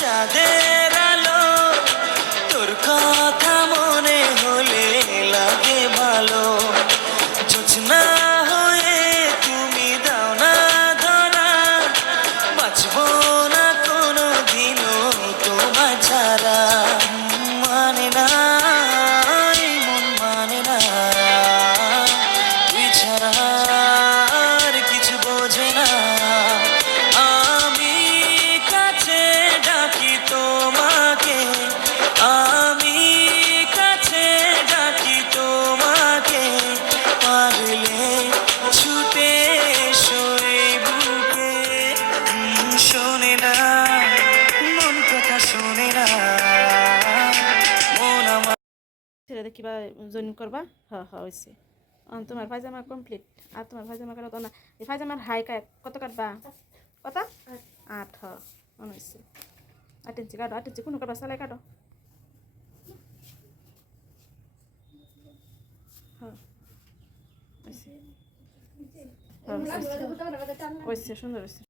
চাঁদের আলো তোর কথা মনে হলে লাগে ভালো জোছনা হয়ে তুমি দাও না ধরা বাঁচবো না কোনো দিনও তোমার ছাড়া মানে না এই মন মানে না তুই ছাড়া আর কিছু বোঝে না আমি কাছে ডাকি তোমাকে আমি কাছে ডাকি তোমাকে পারলে ছুটে এসো এই বুকে শোনে না মন কথা শোনে না মন আমার ছেলেদের কিবা জয়েন করবা হ্যাঁ হ্যাঁ হয়েছে তোমার পায়জামা কমপ্লিট আর তোমার পায়জামা কাটো না এই পায়জামার হাই কত কাটবা কত 8 হ্যাঁ মনে হয়েছে 8 ইঞ্চি কাটো 8 ইঞ্চি কোনো কাটবা সেলাই কাটো হ্যাঁ হয়েছে সুন্দর হয়েছে